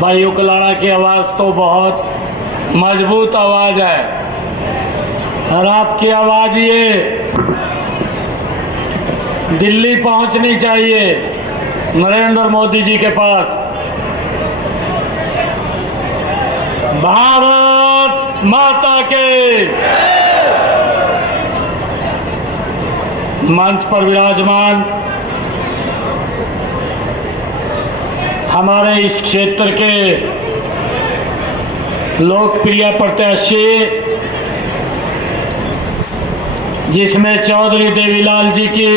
भाई उकलाना की आवाज़ तो बहुत मजबूत आवाज़ है और आपकी आवाज़ ये दिल्ली पहुंचनी चाहिए नरेंद्र मोदी जी के पास। भारत माता के। मंच पर विराजमान हमारे इस क्षेत्र के लोकप्रिय प्रत्याशी जिसमें चौधरी देवीलाल जी की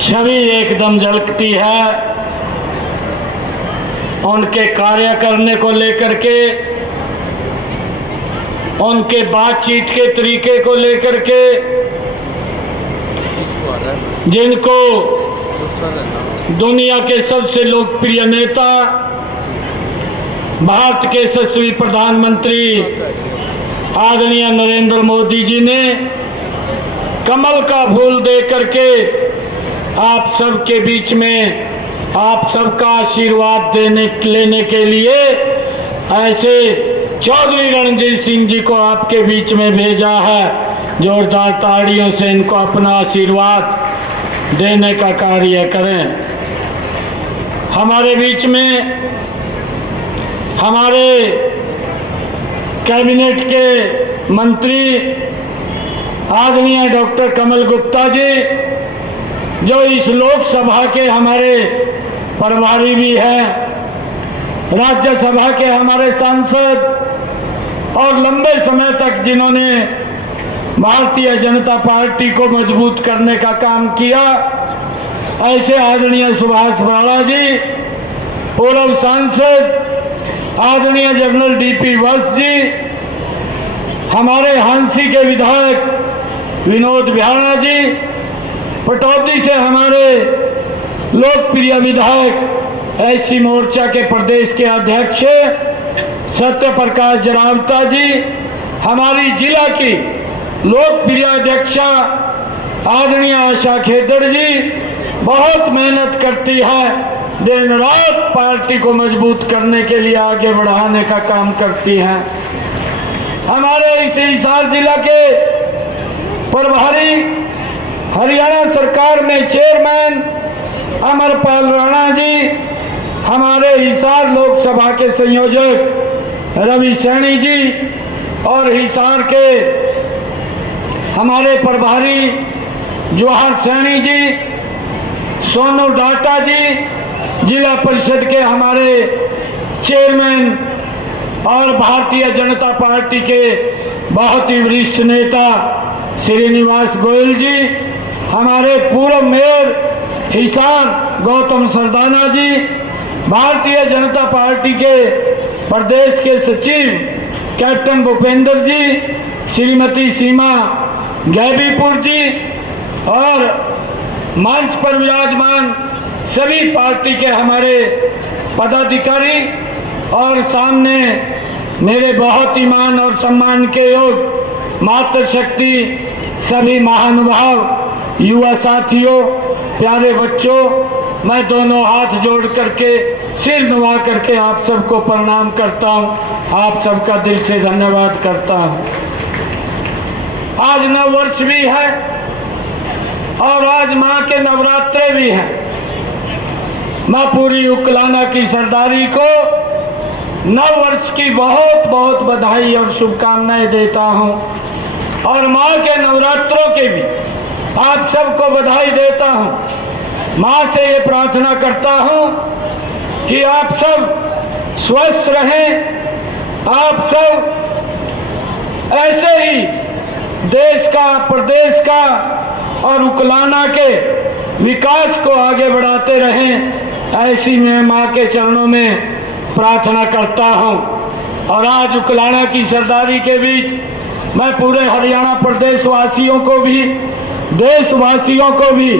छवि एकदम झलकती है, उनके कार्य करने को लेकर के, उनके बातचीत के तरीके को लेकर के, जिनको दुनिया के सबसे लोकप्रिय नेता भारत के यशस्वी प्रधानमंत्री आदरणीय नरेंद्र मोदी जी ने कमल का फूल दे करके आप सबके बीच में आप सबका आशीर्वाद लेने के लिए ऐसे चौधरी रणजीत सिंह जी को आपके बीच में भेजा है। जोरदार ताड़ियों से इनको अपना आशीर्वाद देने का कार्य करें। हमारे बीच में हमारे कैबिनेट के मंत्री आदरणीय डॉक्टर कमल गुप्ता जी, जो इस लोकसभा के हमारे प्रभारी भी हैं, राज्यसभा के हमारे सांसद और लंबे समय तक जिन्होंने भारतीय जनता पार्टी को मजबूत करने का काम किया, ऐसे आदरणीय सुभाष बराड़ा जी, पूर्व सांसद आदरणीय जनरल डीपी वत्स जी, हमारे हांसी के विधायक विनोद बिहाड़ा जी, पटौदी से हमारे लोकप्रिय विधायक एससी मोर्चा के प्रदेश के अध्यक्ष सत्य प्रकाश जरावता जी, हमारी जिला की लोकप्रिय अध्यक्षा आदरणीय आशा खेदड़ जी बहुत मेहनत करती है, दिन रात पार्टी को मजबूत करने के लिए आगे बढ़ाने का काम करती हैं। हमारे इस हिसार जिला के प्रभारी हरियाणा सरकार में चेयरमैन अमरपाल राणा जी, हमारे हिसार लोकसभा के संयोजक रवि सैनी जी और हिसार के हमारे प्रभारी जवाहर सैनी जी, सोनू डाटा जी, जिला परिषद के हमारे चेयरमैन और भारतीय जनता पार्टी के बहुत ही वरिष्ठ नेता श्रीनिवास गोयल जी, हमारे पूर्व मेयर हिसार गौतम सरदाना जी, भारतीय जनता पार्टी के प्रदेश के सचिव कैप्टन भूपेंद्र जी, श्रीमती सीमा गैबीपुर जी और मंच पर विराजमान सभी पार्टी के हमारे पदाधिकारी और सामने मेरे बहुत ही मान और सम्मान के योग मातृशक्ति सभी महानुभाव युवा साथियों, प्यारे बच्चों, मैं दोनों हाथ जोड़ करके सिर नुवा करके आप सबको प्रणाम करता हूं, आप सबका दिल से धन्यवाद करता हूं। आज नव वर्ष भी है और आज माँ के नवरात्रे भी हैं। मैं पूरी उकलाना की सरदारी को नव वर्ष की बहुत बहुत बधाई और शुभकामनाएं देता हूं और माँ के नवरात्रों के भी आप सबको बधाई देता हूं। माँ से ये प्रार्थना करता हूं कि आप सब स्वस्थ रहें, आप सब ऐसे ही देश का, प्रदेश का और उकलाना के विकास को आगे बढ़ाते रहें, ऐसी मैं माँ के चरणों में प्रार्थना करता हूँ। और आज उकलाना की सरदारी के बीच मैं पूरे हरियाणा प्रदेश वासियों को भी, देशवासियों को भी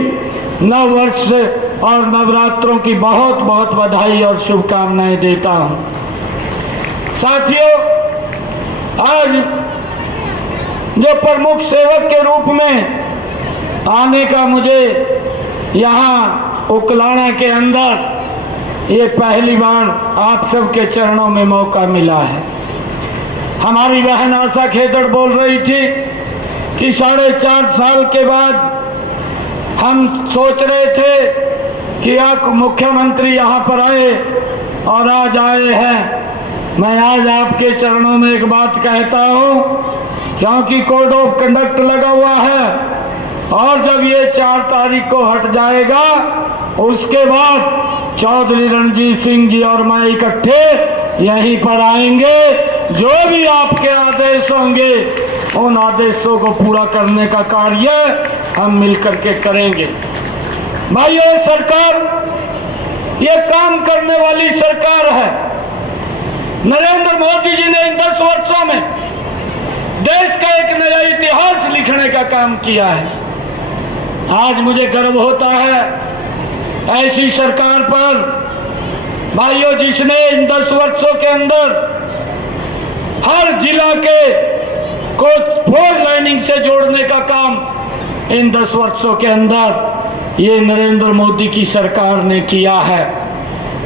नव वर्ष और नवरात्रों की बहुत बहुत बधाई और शुभकामनाएं देता हूँ। साथियों, आज जो प्रमुख सेवक के रूप में आने का मुझे यहाँ उकलाना के अंदर ये पहली बार आप सबके चरणों में मौका मिला है। हमारी बहन आशा खेदड़ बोल रही थी कि 4.5 साल के बाद हम सोच रहे थे कि आप मुख्यमंत्री यहाँ पर आए और आज आए हैं। मैं आज आपके चरणों में एक बात कहता हूँ, क्योंकि कोड ऑफ कंडक्ट लगा हुआ है और जब ये 4 तारीख को हट जाएगा उसके बाद चौधरी रणजीत सिंह जी और मैं इकट्ठे यहीं पर आएंगे। जो भी आपके आदेश होंगे उन आदेशों को पूरा करने का कार्य हम मिलकर के करेंगे। भाइयों, सरकार ये काम करने वाली सरकार है। नरेंद्र मोदी जी ने इन 10 वर्षों में देश का एक नया इतिहास लिखने का काम किया है। आज मुझे गर्व होता है ऐसी सरकार पर भाइयों, जिसने इन 10 वर्षों के अंदर हर जिला के को 4 लाइनिंग से जोड़ने का काम इन 10 वर्षों के अंदर ये नरेंद्र मोदी की सरकार ने किया है।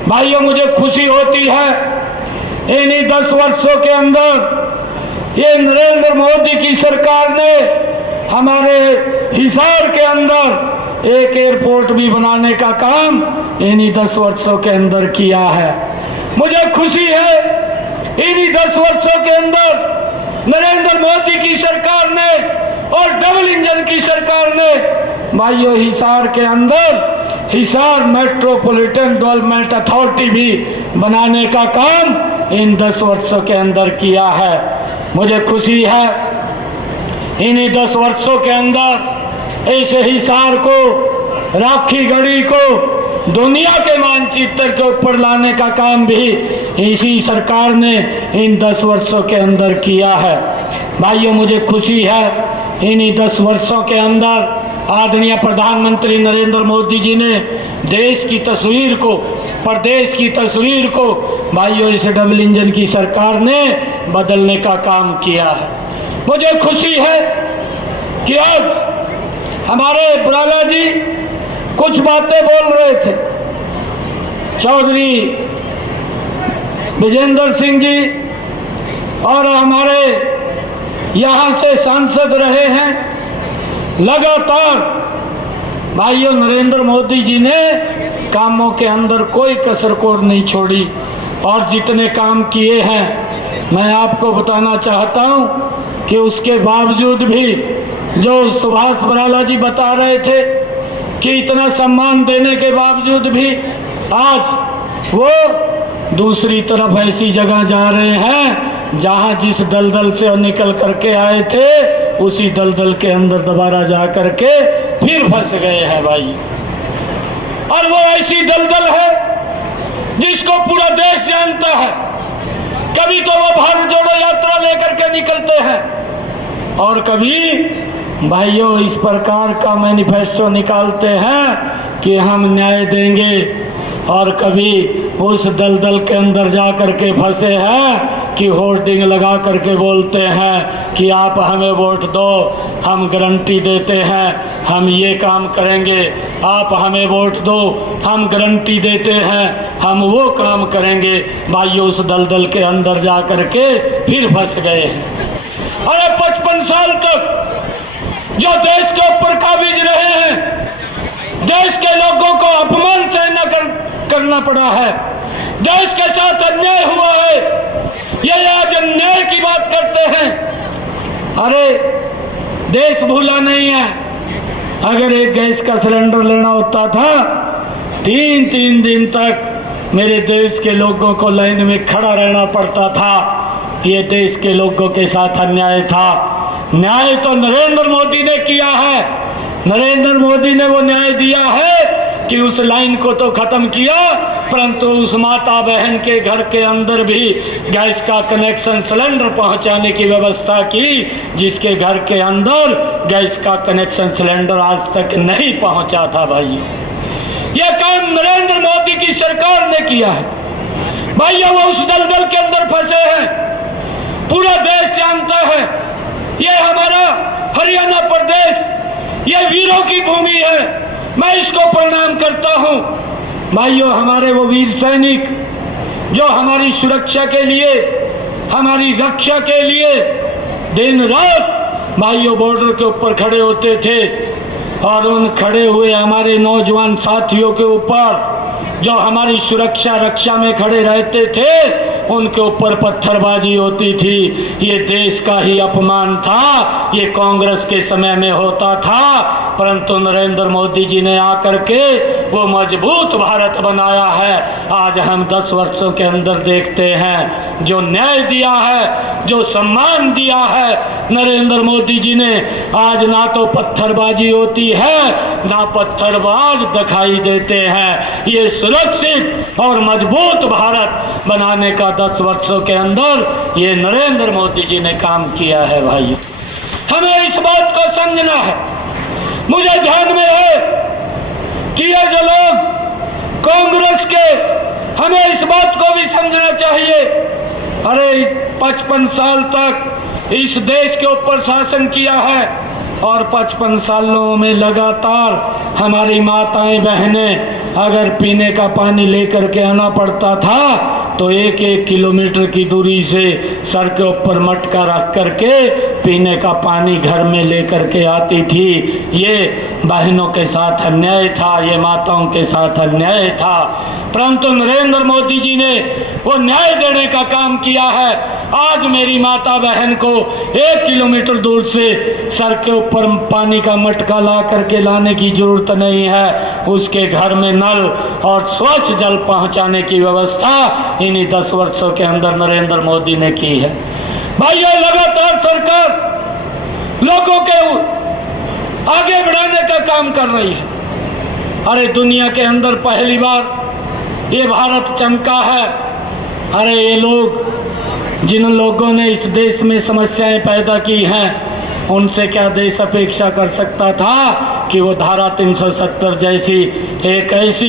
भाइयों, मुझे खुशी होती है इन्हीं 10 वर्षों के अंदर ये नरेंद्र मोदी की सरकार ने हमारे हिसार के अंदर एक एयरपोर्ट भी बनाने का काम इन्हीं 10 वर्षों के अंदर किया है। मुझे खुशी है इन्हीं 10 वर्षों के अंदर नरेंद्र मोदी की सरकार ने और डबल इंजन की सरकार ने भाइयों हिसार के अंदर हिसार मेट्रोपॉलिटन डेवलपमेंट अथॉरिटी भी बनाने का काम इन 10 वर्षों के अंदर किया है। मुझे खुशी है इन्हीं 10 वर्षों के अंदर इस हिसार को, राखी गढ़ी को दुनिया के मानचित्र के ऊपर लाने का काम भी इसी सरकार ने इन 10 वर्षों के अंदर किया है। भाइयों, मुझे खुशी है इन्हीं 10 वर्षों के अंदर आदरणीय प्रधानमंत्री नरेंद्र मोदी जी ने देश की तस्वीर को, प्रदेश की तस्वीर को भाइयों इस डबल इंजन की सरकार ने बदलने का काम किया है। मुझे खुशी है कि आज हमारे बुराला जी कुछ बातें बोल रहे थे। चौधरी विजेंद्र सिंह जी और हमारे यहाँ से सांसद रहे हैं। लगातार भाइयों नरेंद्र मोदी जी ने कामों के अंदर कोई कसर-कोर नहीं छोड़ी और जितने काम किए हैं मैं आपको बताना चाहता हूं कि उसके बावजूद भी जो सुभाष बराला जी बता रहे थे कि इतना सम्मान देने के बावजूद भी आज वो दूसरी तरफ ऐसी जगह जा रहे हैं जहां जिस दलदल से निकल करके आए थे उसी दलदल के अंदर दोबारा जा करके फिर फंस गए हैं भाई। और वो ऐसी दलदल है जिसको पूरा देश जानता है। कभी तो वो भारत जोड़ो यात्रा लेकर के निकलते हैं और कभी भाइयों इस प्रकार का मैनिफेस्टो निकालते हैं कि हम न्याय देंगे, और कभी उस दलदल के अंदर जा करके फंसे हैं कि होर्डिंग लगा करके बोलते हैं कि आप हमें वोट दो, हम गारंटी देते हैं हम ये काम करेंगे, आप हमें वोट दो, हम गारंटी देते हैं हम वो काम करेंगे। भाइयों उस दलदल के अंदर जा करके फिर फंस गए हैं। अरे 55 साल तक जो देश के ऊपर काबिज रहे हैं, देश के लोगों को अपमान सहना करना पड़ा है, देश के साथ अन्याय हुआ है, ये आज अन्याय की बात करते हैं। अरे देश भूला नहीं है। अगर एक गैस का सिलेंडर लेना होता था 3-3 दिन तक मेरे देश के लोगों को लाइन में खड़ा रहना पड़ता था। ये देश के लोगों के साथ अन्याय था। न्याय तो नरेंद्र मोदी ने किया है। नरेंद्र मोदी ने वो न्याय दिया है कि उस लाइन को तो खत्म किया, परंतु उस माता बहन के घर के अंदर भी गैस का कनेक्शन सिलेंडर पहुंचाने की व्यवस्था की, जिसके घर के अंदर गैस का कनेक्शन सिलेंडर आज तक नहीं पहुंचा था। भाई यह काम नरेंद्र मोदी की सरकार ने किया है। भाइयों वो उस दलदल के अंदर फंसे हैं, पूरा देश जानता है। ये हमारा हरियाणा प्रदेश ये वीरों की भूमि है। मैं इसको प्रणाम करता हूँ। भाइयों, हमारे वो वीर सैनिक जो हमारी सुरक्षा के लिए, हमारी रक्षा के लिए दिन रात भाइयों बॉर्डर के ऊपर खड़े होते थे, और उन खड़े हुए हमारे नौजवान साथियों के ऊपर जो हमारी सुरक्षा रक्षा में खड़े रहते थे, उनके ऊपर पत्थरबाजी होती थी। ये देश का ही अपमान था, ये कांग्रेस के समय में होता था, परंतु नरेंद्र मोदी जी ने आकर के वो मजबूत भारत बनाया है। आज हम 10 वर्षों के अंदर देखते हैं जो न्याय दिया है, जो सम्मान दिया है नरेंद्र मोदी जी ने, आज ना तो पत्थरबाजी होती है, ना पत्थरबाज दिखाई देते हैं। ये सुरक्षित और मजबूत भारत बनाने का 10 वर्षों के अंदर ये नरेंद्र मोदी जी ने काम किया है। भाइयों, हमें इस बात को समझना है। मुझे ध्यान में है कि ये जो लोग कांग्रेस के, हमें इस बात को भी समझना चाहिए, अरे 55 साल तक इस देश के ऊपर शासन किया है, और 55 सालों में लगातार हमारी माताएं बहनें अगर पीने का पानी लेकर के आना पड़ता था तो 1-1 किलोमीटर की दूरी से सर के ऊपर मटका रख करके पीने का पानी घर में लेकर के आती थी। ये बहनों के साथ अन्याय था, ये माताओं के साथ अन्याय था, परंतु नरेंद्र मोदी जी ने वो न्याय देने का काम किया है। आज मेरी माता बहन को 1 किलोमीटर दूर से सर के ऊपर पानी का मटका ला करके लाने की जरूरत नहीं है, उसके घर में नल और स्वच्छ जल पहुंचाने की व्यवस्था इन्हीं 10 वर्षों के अंदर नरेंद्र मोदी ने की है। भाइयों, लगातार सरकार लोगों के आगे बढ़ाने का काम कर रही है। अरे दुनिया के अंदर पहली बार ये भारत चमका है। अरे ये लोग, जिन लोगों ने इस देश में समस्याएं पैदा की हैं, उनसे क्या देश अपेक्षा कर सकता था कि वो धारा 370 जैसी एक ऐसी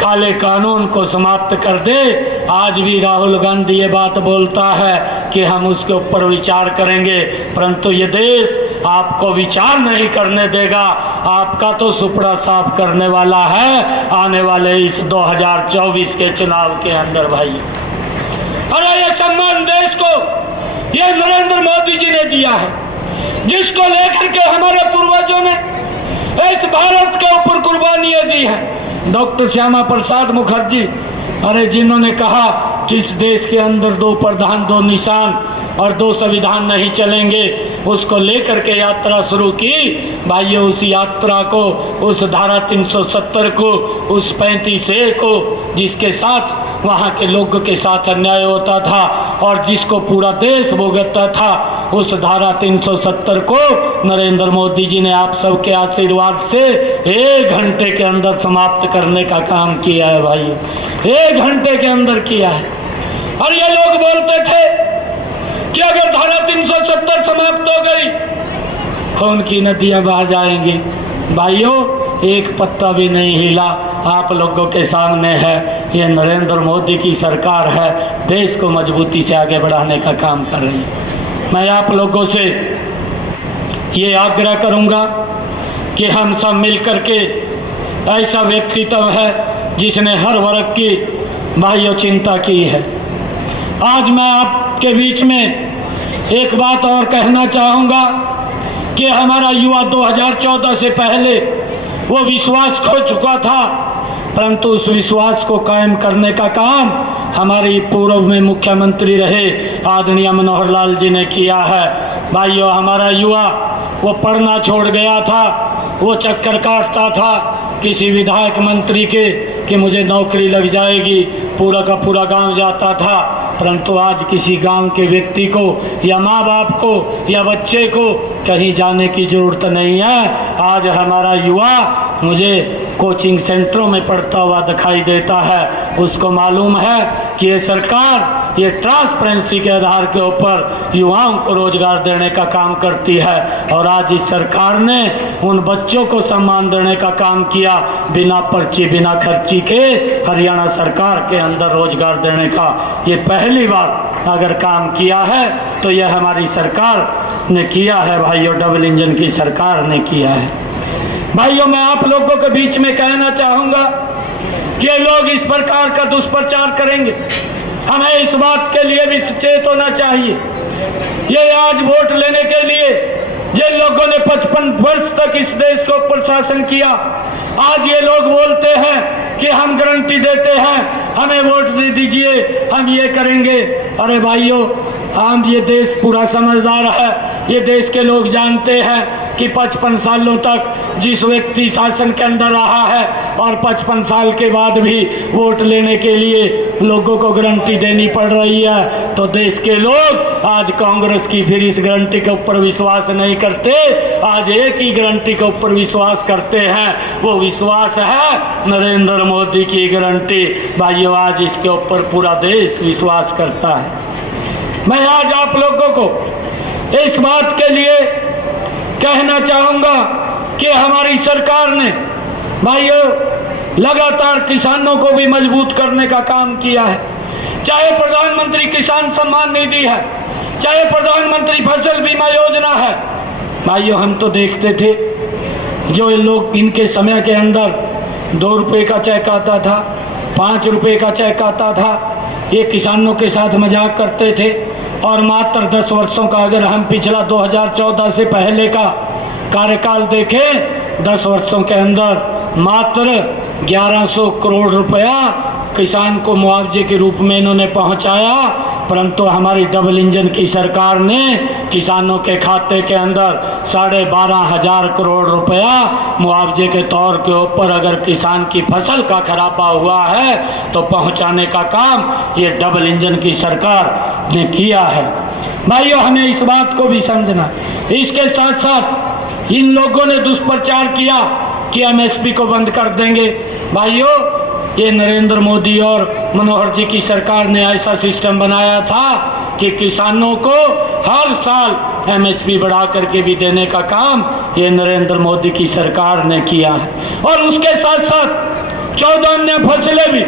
काले कानून को समाप्त कर दे। आज भी राहुल गांधी ये बात बोलता है कि हम उसके ऊपर विचार करेंगे, परंतु ये देश आपको विचार नहीं करने देगा। आपका तो सुपड़ा साफ करने वाला है आने वाले इस 2024 के चुनाव के अंदर। भाई, अरे ये सम्मान देश को ये नरेंद्र मोदी जी ने दिया है, जिसको लेकर के हमारे पूर्वजों ने इस भारत के ऊपर कुर्बानियां दी हैं। डॉक्टर श्यामा प्रसाद मुखर्जी, अरे जिन्होंने कहा कि इस देश के अंदर 2 प्रधान 2 निशान और 2 संविधान नहीं चलेंगे, उसको लेकर के यात्रा शुरू की। भाइयों, उस यात्रा को, उस धारा 370 को, उस 35A को, जिसके साथ वहाँ के लोगों के साथ अन्याय होता था और जिसको पूरा देश भुगतता था, उस धारा 370 को नरेंद्र मोदी जी ने आप सबके आशीर्वाद से 1 घंटे के अंदर समाप्त करने का काम किया है। भाई, 1 घंटे के अंदर किया है। और ये लोग बोलते थे कि अगर धारा 370 समाप्त हो गई खून की नदियां बह जाएंगी। भाइयों, एक पत्ता भी नहीं हिला। आप लोगों के सामने है, ये नरेंद्र मोदी की सरकार है, देश को मजबूती से आगे बढ़ाने का काम कर रही है। मैं आप लोगों से ये आग्रह करूंगा कि हम सब मिलकर के, ऐसा व्यक्तित्व है जिसने हर वर्ग की भाइयों चिंता की है। आज मैं आपके बीच में एक बात और कहना चाहूँगा कि हमारा युवा 2014 से पहले वो विश्वास खो चुका था, परंतु उस विश्वास को कायम करने का काम हमारी पूर्व में मुख्यमंत्री रहे आदरणीय मनोहर लाल जी ने किया है। भाइयों, हमारा युवा वो पढ़ना छोड़ गया था, वो चक्कर काटता था किसी विधायक मंत्री के कि मुझे नौकरी लग जाएगी, पूरा का पूरा गांव जाता था, परंतु आज किसी गांव के व्यक्ति को या माँ बाप को या बच्चे को कहीं जाने की ज़रूरत नहीं है। आज हमारा युवा मुझे कोचिंग सेंटरों में पढ़ता हुआ दिखाई देता है। उसको मालूम है कि ये सरकार ये ट्रांसपेरेंसी के आधार के ऊपर युवाओं को रोजगार देने का काम करती है, और आज इस सरकार ने उन बच्चों को सम्मान देने का काम किया। बिना पर्ची बिना खर्ची के हरियाणा सरकार के अंदर रोजगार देने का ये पहली बार अगर काम किया है तो यह हमारी सरकार ने किया है। भाइयों, डबल इंजन की सरकार ने किया है। भाइयों, मैं आप लोगों के बीच में कहना चाहूँगा कि ये लोग इस प्रकार का दुष्प्रचार करेंगे। हमें इस बात के लिए भी सचेत होना चाहिए। ये आज वोट लेने के लिए जिन लोगों ने 55 वर्ष तक इस देश को प्रशासन किया, आज ये लोग बोलते हैं कि हम गारंटी देते हैं, हमें वोट दे दीजिए, हम ये करेंगे। अरे भाइयों, हम ये देश पूरा समझदार है। ये देश के लोग जानते हैं कि 55 सालों तक जिस व्यक्ति शासन के अंदर रहा है और 55 साल के बाद भी वोट लेने के लिए लोगों को गारंटी देनी पड़ रही है, तो देश के लोग आज कांग्रेस की फिर इस गारंटी के ऊपर विश्वास नहीं करते। आज एक ही गारंटी के ऊपर विश्वास करते हैं, वो विश्वास है नरेंद्र मोदी की गारंटी। भाइयों, आज इसके ऊपर पूरा देश विश्वास करता है। मैं आज आप लोगों को इस बात के लिए कहना चाहूँगा कि हमारी सरकार ने भाइयों लगातार किसानों को भी मजबूत करने का काम किया है। चाहे प्रधानमंत्री किसान सम्मान निधि है, चाहे प्रधानमंत्री फसल बीमा योजना है। भाइयों, हम तो देखते थे जो लोग इनके समय के अंदर 2 रुपये का चेक आता था, 5 रुपये का चेक आता था, ये किसानों के साथ मजाक करते थे। और मात्र 10 वर्षों का अगर हम पिछला 2014 से पहले का कार्यकाल देखें, 10 वर्षों के अंदर मात्र 1100 करोड़ रुपया किसान को मुआवजे के रूप में इन्होंने पहुंचाया। परंतु हमारी डबल इंजन की सरकार ने किसानों के खाते के अंदर 12,500 करोड़ रुपया मुआवजे के तौर के ऊपर अगर किसान की फसल का खराबा हुआ है तो पहुंचाने का काम ये डबल इंजन की सरकार ने किया है। भाइयों, हमें इस बात को भी समझना। इसके साथ साथ इन लोगों ने दुष्प्रचार किया कि एमएसपी को बंद कर देंगे। भाइयों, ये नरेंद्र मोदी और मनोहर जी की सरकार ने ऐसा सिस्टम बनाया था कि किसानों को हर साल एमएसपी बढ़ा करके भी देने का काम ये नरेंद्र मोदी की सरकार ने किया है। और उसके साथ साथ 14 अन्य फसलें भी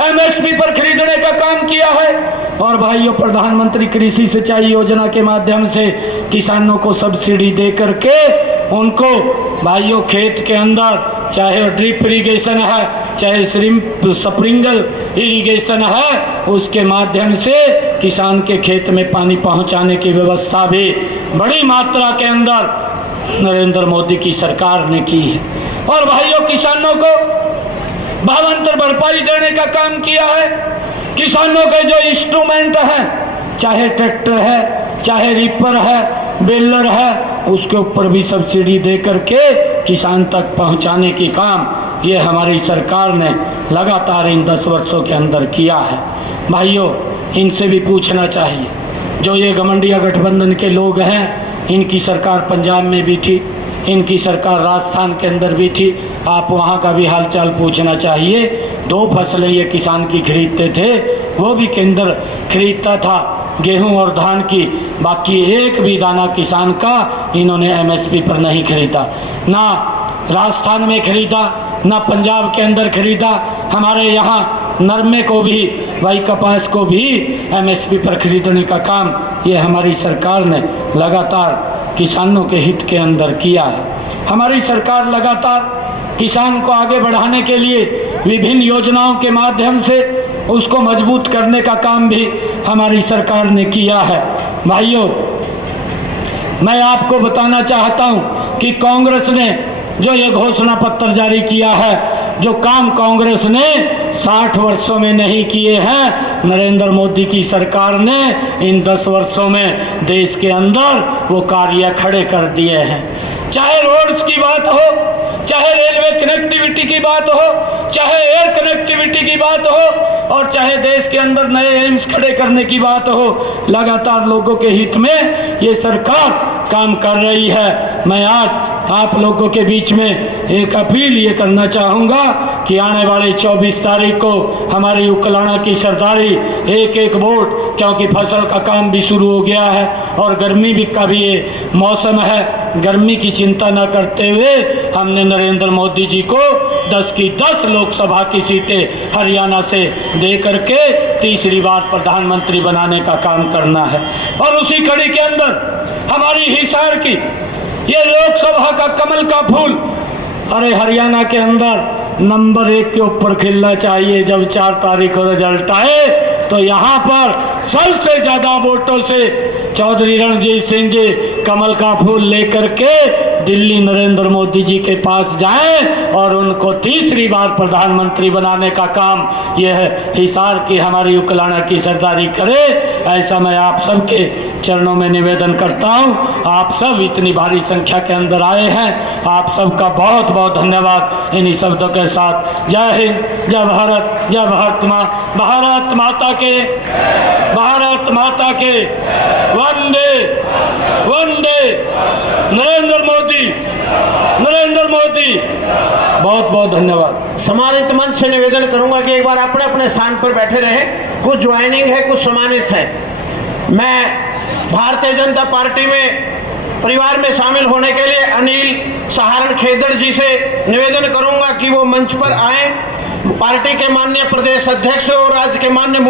एमएसपी पर खरीदने का काम किया है। और भाइयों, प्रधानमंत्री कृषि सिंचाई योजना के माध्यम से किसानों को सब्सिडी दे करके उनको भाइयों खेत के अंदर चाहे ड्रिप इरिगेशन है, चाहे स्प्रिंकल इरिगेशन है, उसके माध्यम से किसान के खेत में पानी पहुंचाने की व्यवस्था भी बड़ी मात्रा के अंदर नरेंद्र मोदी की सरकार ने की है। और भाइयों, किसानों को भावांतर भरपाई देने का काम किया है। किसानों के जो इंस्ट्रूमेंट हैं, चाहे ट्रैक्टर है, चाहे रीपर है, बेलर है, उसके ऊपर भी सब्सिडी दे करके किसान तक पहुंचाने की काम ये हमारी सरकार ने लगातार इन 10 वर्षों के अंदर किया है। भाइयों, इनसे भी पूछना चाहिए, जो ये घमंडिया गठबंधन के लोग हैं, इनकी सरकार पंजाब में भी थी, इनकी सरकार राजस्थान के अंदर भी थी, आप वहाँ का भी हालचाल पूछना चाहिए। 2 फसलें ये किसान की खरीदते थे, वो भी केंद्र खरीदता था गेहूं और धान की, बाकी एक भी दाना किसान का इन्होंने एमएसपी पर नहीं खरीदा। ना राजस्थान में खरीदा, ना पंजाब के अंदर खरीदा। हमारे यहाँ नरमे को भी, भाई कपास को भी एमएसपी पर खरीदने का काम ये हमारी सरकार ने लगातार किसानों के हित के अंदर किया है। हमारी सरकार लगातार किसान को आगे बढ़ाने के लिए विभिन्न योजनाओं के माध्यम से उसको मजबूत करने का काम भी हमारी सरकार ने किया है। भाइयों, मैं आपको बताना चाहता हूं कि कांग्रेस ने जो ये घोषणा पत्र जारी किया है, जो काम कांग्रेस ने 60 वर्षों में नहीं किए हैं, नरेंद्र मोदी की सरकार ने इन 10 वर्षों में देश के अंदर वो कार्य खड़े कर दिए हैं। चाहे रोड्स की बात हो, चाहे रेलवे कनेक्टिविटी की बात हो, चाहे एयर कनेक्टिविटी की बात हो, और चाहे देश के अंदर नए एम्स खड़े करने की बात हो, लगातार लोगों के हित में ये सरकार काम कर रही है। मैं आज आप लोगों के बीच में एक अपील ये करना चाहूँगा कि आने वाले 24 तारीख को हमारी उकलाना की सरदारी एक वोट, क्योंकि फसल का काम भी शुरू हो गया है और गर्मी भी का भी ये मौसम है, गर्मी की चिंता न करते हुए हमने नरेंद्र मोदी जी को 10 की 10 लोकसभा की सीटें हरियाणा से दे करके तीसरी बार प्रधानमंत्री बनाने का काम करना है। और उसी कड़ी के अंदर हमारी हिसार की ये लोकसभा का कमल का फूल, अरे हरियाणा के अंदर नंबर 1 के ऊपर खेलना चाहिए। जब 4 तारीख को रिजल्ट आए तो यहाँ पर सबसे ज़्यादा वोटों से चौधरी रणजीत सिंह जी कमल का फूल लेकर के दिल्ली नरेंद्र मोदी जी के पास जाएं और उनको तीसरी बार प्रधानमंत्री बनाने का काम यह हिसार की हमारी उकलाना की सरदारी करे। ऐसा मैं आप सबके चरणों में निवेदन करता हूं। आप सब इतनी भारी संख्या के अंदर आए हैं, आप सबका बहुत बहुत धन्यवाद। इन्हीं शब्दों के साथ जय हिंद, जय भारत, जय भारत माँ, भारत माता के, भारत माता के, वंदे वंदे नरेंद्र मोदी, नरेंद्र मोदी। बहुत बहुत धन्यवाद। सम्मानित मंच से निवेदन करूंगा कि एक बार अपने अपने स्थान पर बैठे रहे। कुछ ज्वाइनिंग है, कुछ सम्मानित है। मैं भारतीय जनता पार्टी में परिवार में शामिल होने के लिए अनिल सहारण खेदड़ जी से निवेदन करूंगा कि वो मंच पर आए। पार्टी के माननीय प्रदेश अध्यक्ष और राज्य के माननीय